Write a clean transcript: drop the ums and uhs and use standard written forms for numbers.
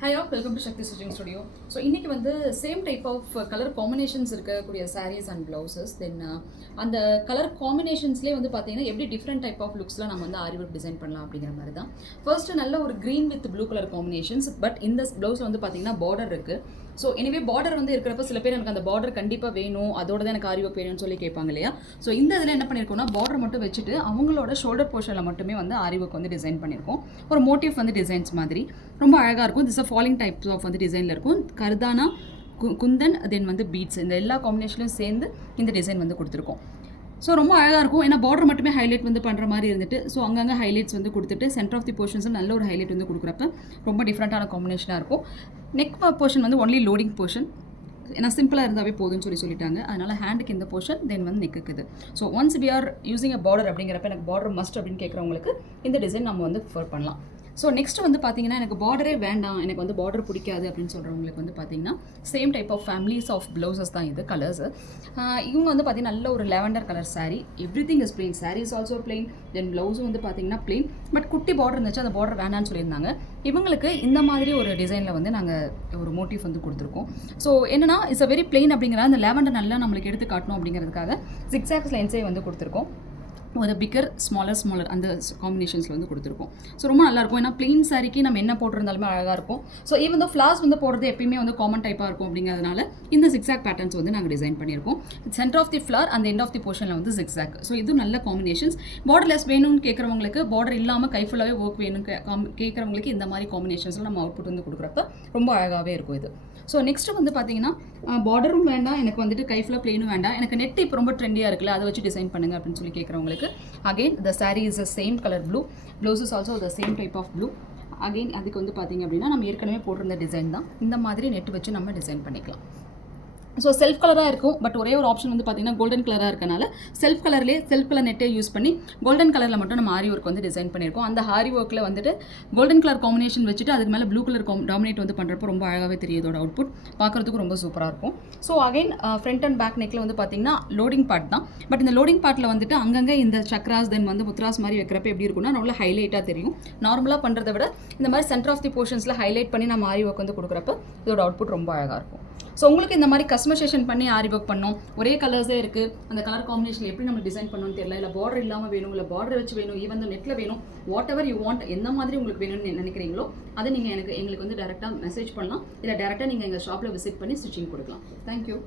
Hi all, welcome to Shakti Stitching Studio. So இன்னைக்கு வந்து same type of colour combinations இருக்கக்கூடிய saris and blouses தென் அந்த colour காம்பினேஷன்ஸ்லேயே வந்து பார்த்தீங்கன்னா எப்படி டிஃப்ரெண்ட் டைப் ஆஃப் லுக்ஸ்லாம் நம்ம வந்து ஆரி ஒர்க் டிசைன் பண்ணலாம் அப்படிங்கிற மாதிரி தான். ஃபர்ஸ்ட் நல்ல ஒரு green with blue colour combinations, but இந்த ப்ளவுஸில் வந்து பார்த்தீங்கன்னா பார்டர் இருக்குது. ஸோ எனிவே பார்டர் வந்து இருக்கிறப்ப சில பேர் எனக்கு அந்த பார்டர் கண்டிப்பாக வேணும், அதோட தான் எனக்கு ஆரி ஒர்க் வேணும்னு சொல்லி கேட்பாங்க இல்லையா. ஸோ இந்த இதில் என்ன பண்ணியிருக்கோம்னா பார்டர் மட்டும் வச்சுட்டு அவங்களோட ஷோல்டர் போர்ஷனில் மட்டுமே வந்து ஆரி ஒர்க் வந்து டிசைன் பண்ணியிருக்கோம். ஒரு மோட்டிவ் வந்து டிசைன்ஸ் மாதிரி ரொம்ப அழகாக இருக்கும். திஸ் ஃபாலிங் டைப்ஸ் ஆஃப் வந்து டிசைனில் இருக்கும். கர்தானா, குந்தன், தென் வந்து பீட்ஸ், இந்த எல்லா காம்பினேஷனும் சேர்ந்து இந்த டிசைன் வந்து கொடுத்துருக்கோம். ஸோ ரொம்ப அழகாக இருக்கும். ஏன்னா பார்டர் மட்டுமே ஹைலைட் வந்து பண்ணுற மாதிரி இருந்துட்டு ஸோ அங்கங்கே ஹைலைட்ஸ் வந்து கொடுத்துட்டு சென்டர் ஆஃப் தி போர்ஷன்ஸும் நல்ல ஒரு ஹைலைட் வந்து கொடுக்குறப்ப ரொம்ப டிஃப்ரெண்ட்டான காம்பினேஷனாக இருக்கும். நெக் போர்ஷன் வந்து ஒன்லி லோடிங் போர்ஷன், ஏன்னா சிம்பிளாக இருந்தாவே போதும்னு சொல்லிட்டாங்க. அதனால் ஹேண்டுக்கு இந்த போர்ஷன், தென் வந்து நெக்குக்கு இது. So once we are using a border அப்படிங்கிறப்ப எனக்கு பார்டர் மஸ்ட் அப்படின்னு கேட்குறவங்களுக்கு இந்த டிசைன் நம்ம வந்து ப்ரிஃபர் பண்ணலாம். ஸோ நெக்ஸ்ட் வந்து பார்த்தீங்கன்னா எனக்கு பார்டரே வேண்டாம், எனக்கு வந்து பார்டர் பிடிக்காது அப்படின்னு சொல்கிறவங்களுக்கு வந்து பார்த்தீங்கன்னா same type of families of blouses தான் இது கலர்ஸு. இவங்க வந்து பார்த்தீங்கன்னா நல்ல ஒரு lavender colour sari, everything is plain, sari is also plain, then ப்ளவுஸும் வந்து பார்த்தீங்கன்னா பிளெயின், பட் குட்டி பார்டர் இருந்துச்சு, அந்த பார்டர் வேண்டான்னு சொல்லியிருந்தாங்க. இவங்களுக்கு இந்த மாதிரி ஒரு டிசைனில் வந்து நாங்கள் ஒரு மோட்டிவ் வந்து கொடுத்துருக்கோம். ஸோ என்னன்னா இட்ஸ் அ வெரி பிளெயின் அப்படிங்கிற அந்த லெவண்டர் நல்லா நம்மளுக்கு எடுத்து காட்டணும் அப்படிங்கிறதுக்காக ஜிக்ஸாக்ஸ் லைன்ஸே வந்து கொடுத்துருக்கோம். ஒரு பிக்கர் ஸ்மாலர் அந்த காம்பினேஷன்ஸில் வந்து கொடுத்துருக்கோம். ஸோ ரொம்ப நல்லாயிருக்கும். ஏன்னா பிளெயின் சாரிக்கு நம்ம என்ன போட்டிருந்தாலுமே அழகாக இருக்கும். ஸோ ஈவன் தோ ஃப்ளார்ஸ் வந்து போடுறது எப்பயுமே வந்து காமன் டைப்பாக இருக்கும் அப்படிங்கிறதுனால இந்த ஜிக்ஸாக் பேட்டர்ன்ஸ் வந்து நாங்கள் டிசைன் பண்ணியிருக்கோம். சென்டர் ஆஃப் தி ஃப்ளார் அந்த எண்ட் ஆஃப் தி போர்ஷனில் வந்து ஜிக்ஸாக். ஸோ இது நல்ல காம்பினேஷன்ஸ். பார்டர்லெஸ் வேணும்னு கேட்குறவங்களுக்கு, பார்டர் இல்லாமல் கை ஃபுல்லாகவே ஒர்க் வேணும் கேட்குறவங்களுக்கு இந்த மாதிரி காம்பினேஷன்ஸில் நம்ம அவுட்புட் வந்து கொடுக்குறப்ப ரொம்ப அழகாகவே இருக்கும் இது. ஸோ நெக்ஸ்ட்டு வந்து பார்த்தீங்கன்னா பார்டரும் வேண்டாம், எனக்கு வந்துட்டு கை ஃபுல்லாக பிளெயினும் வேண்டாம், எனக்கு நெட் இப்போ ரொம்ப ட்ரெண்டியாக இருக்குல்ல, அதை வச்சு டிசைன் பண்ணுங்க அப்படின்னு சொல்லி கேட்குறவங்களுக்கு again the saree is the same color blue, blouse is also the same type of blue. again அதுக்கு வந்து பார்த்தீங்க அப்படின்னா நம்ம ஏற்கனவே போட்டிருந்த டிசைன் தான், இந்த மாதிரி நெட் வச்சு நம்ம டிசைன் பண்ணிக்கலாம். ஸோ செல்ஃப் கலராக இருக்கும், பட் ஒரே ஒரு ஆப்ஷன் வந்து பார்த்தீங்கன்னா கோல்டன் கலராக இருக்கனால செல்ஃப் கலர் நெட்டே யூஸ் பண்ணி கோல்டன் கலரில் மட்டும் நம்ம ஆரி ஒர்க் வந்து டிசைன் பண்ணியிருக்கோம். அந்த ஆரி ஒர்க்கில் வந்துட்டு கோல்டன் கலர் காம்பினேஷன் வச்சுட்டு அதுக்கு மேலே ப்ளூ கலர் டாமினேட் வந்து பண்ணுறப்போ ரொம்ப அழகாகவே தெரியும். இதோட அவுட்புட் பார்க்குறதுக்கு ரொம்ப சூப்பராக இருக்கும். So again front and back நெக்கில் வந்து பார்த்தீங்கன்னா லோடிங் பார்ட் தான், பட் இந்த லோடிங் பார்ட்டில் வந்துட்டு அங்கங்கே இந்த சக்ராஸ் தென் வந்து முத்ராஸ் மாதிரி வைக்கிறப்ப எப்படி இருக்குன்னா நல்லா ஹைலைட்டாக தெரியும். நார்மலாக பண்ணுறதை விட இந்த மாதிரி சென்டர் ஆஃப் தி போர்ஷன்ஸில் ஹைலைட் பண்ணி நம்ம ஆரி ஒர்க் வந்து கொடுக்குறப்ப இதோட அவுட்புட் ரொம்ப அழகாக இருக்கும். ஸோ உங்களுக்கு இந்த மாதிரி கஸ்டமைசேஷன் பண்ணி ஆரி ஒர்க் பண்ணோம், ஒரே கலர்ஸே இருக்குது, அந்த கலர் காம்பினேஷன் எப்படி நம்ம டிசைன் பண்ணணும்னு தெரியல, இல்லை பார்டர் இல்லாமல் வேணும், இல்லை பார்டர் வச்சு வேணும், ஈவன் நெட்டில் வேணும், வாட் எவர் யூ வாண்ட், எந்த மாதிரி உங்களுக்கு வேணும்னு நினைக்கிறீங்களோ அதை நீங்கள் எங்களுக்கு வந்து டேரெக்டாக மெசேஜ் பண்ணலாம், இல்லை டேரெக்டாக நீங்கள் எங்கள் ஷாப்பில் விசிட் பண்ணி ஸ்டிச்சிங் கொடுக்கலாம். தேங்க்யூ.